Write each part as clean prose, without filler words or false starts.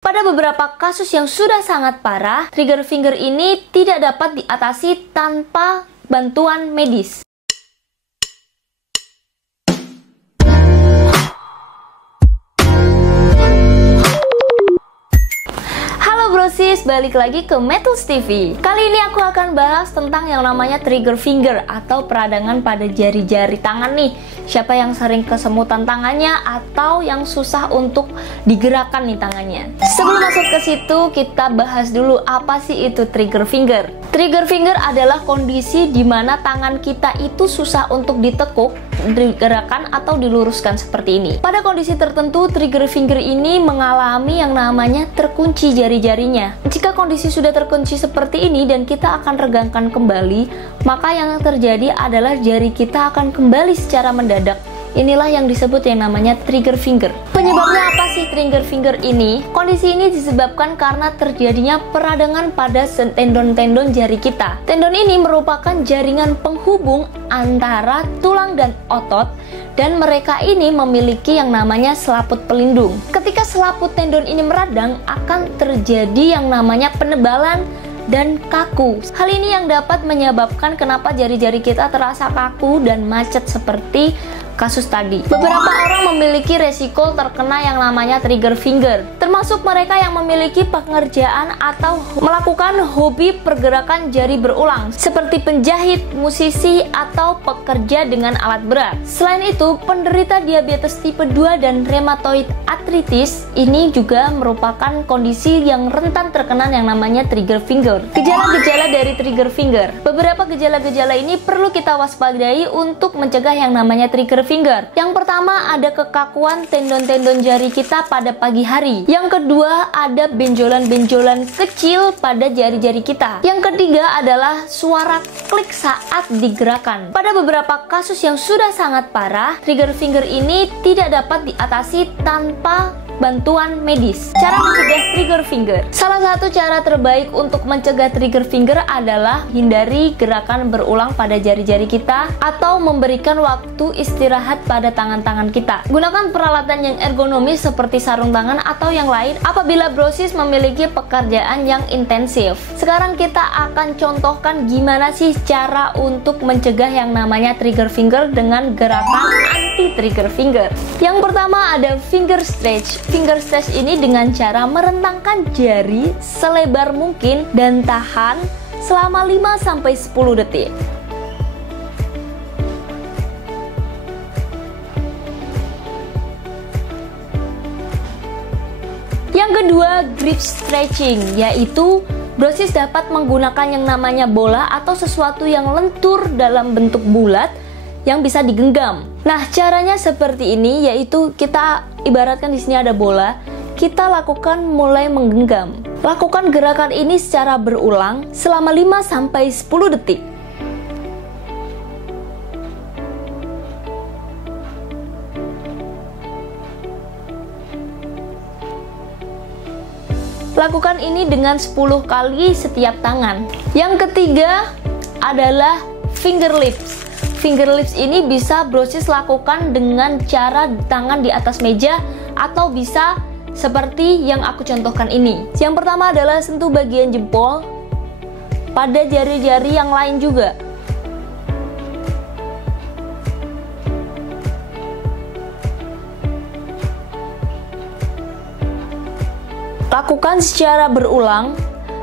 Pada beberapa kasus yang sudah sangat parah, trigger finger ini tidak dapat diatasi tanpa bantuan medis. Halo brosis, balik lagi ke Metals TV. Kali ini aku akan bahas tentang yang namanya trigger finger atau peradangan pada jari-jari tangan nih. Siapa yang sering kesemutan tangannya atau yang susah untuk digerakkan nih tangannya. Sebelum masuk ke situ, kita bahas dulu apa sih itu trigger finger. Trigger finger adalah kondisi di mana tangan kita itu susah untuk ditekuk, digerakkan atau diluruskan seperti ini. Pada kondisi tertentu, trigger finger ini mengalami yang namanya terkunci jari-jarinya. Jika kondisi sudah terkunci seperti ini dan kita akan regangkan kembali, maka yang terjadi adalah jari kita akan kembali secara mendadak. Inilah yang disebut yang namanya trigger finger. Penyebabnya apa sih trigger finger ini? Kondisi ini disebabkan karena terjadinya peradangan pada tendon-tendon jari kita. Tendon ini merupakan jaringan penghubung antara tulang dan otot, dan mereka ini memiliki yang namanya selaput pelindung. Ketika selaput tendon ini meradang, akan terjadi yang namanya penebalan dan kaku. Hal ini yang dapat menyebabkan kenapa jari-jari kita terasa kaku dan macet seperti kasus tadi. Beberapa orang memiliki resiko terkena yang namanya trigger finger, termasuk mereka yang memiliki pekerjaan atau melakukan hobi pergerakan jari berulang seperti penjahit, musisi, atau pekerja dengan alat berat. Selain itu, penderita diabetes tipe 2 dan rheumatoid arthritis ini juga merupakan kondisi yang rentan terkena yang namanya trigger finger. Gejala-gejala dari trigger finger. Beberapa gejala-gejala ini perlu kita waspadai untuk mencegah yang namanya trigger finger. Yang pertama, ada kekakuan tendon-tendon jari kita pada pagi hari. Yang kedua, ada benjolan-benjolan kecil pada jari-jari kita. Yang ketiga adalah suara klik saat digerakkan. Pada beberapa kasus yang sudah sangat parah, trigger finger ini tidak dapat diatasi tanpa bantuan medis. Cara mencegah trigger finger. Salah satu cara terbaik untuk mencegah trigger finger adalah hindari gerakan berulang pada jari-jari kita atau memberikan waktu istirahat pada tangan-tangan kita. Gunakan peralatan yang ergonomis seperti sarung tangan atau yang lain apabila brosis memiliki pekerjaan yang intensif. Sekarang kita akan contohkan gimana sih cara untuk mencegah yang namanya trigger finger dengan gerakan anti trigger finger. Yang pertama ada finger stretch. Finger stretch ini dengan cara merentangkan jari selebar mungkin dan tahan selama 5-10 detik. Yang kedua, grip stretching, yaitu brosis dapat menggunakan yang namanya bola atau sesuatu yang lentur dalam bentuk bulat yang bisa digenggam. Nah, caranya seperti ini, yaitu kita ibaratkan di sini ada bola, kita lakukan mulai menggenggam. Lakukan gerakan ini secara berulang selama 5-10 detik. Lakukan ini dengan 10 kali setiap tangan. Yang ketiga adalah finger lifts. Finger lifts ini bisa brosis lakukan dengan cara tangan di atas meja atau bisa seperti yang aku contohkan ini. Yang pertama adalah sentuh bagian jempol pada jari-jari yang lain juga. Lakukan secara berulang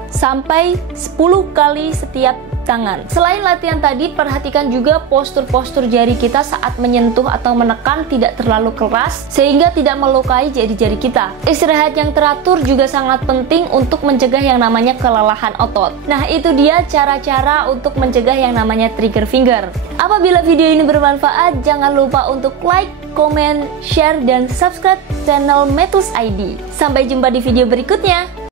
sampai 10 kali setiap tangan. Selain latihan tadi, perhatikan juga postur-postur jari kita saat menyentuh atau menekan tidak terlalu keras sehingga tidak melukai jari-jari kita. Istirahat yang teratur juga sangat penting untuk mencegah yang namanya kelelahan otot. Nah, itu dia cara-cara untuk mencegah yang namanya trigger finger. Apabila video ini bermanfaat, jangan lupa untuk like, komen, share, dan subscribe channel Metals ID. Sampai jumpa di video berikutnya.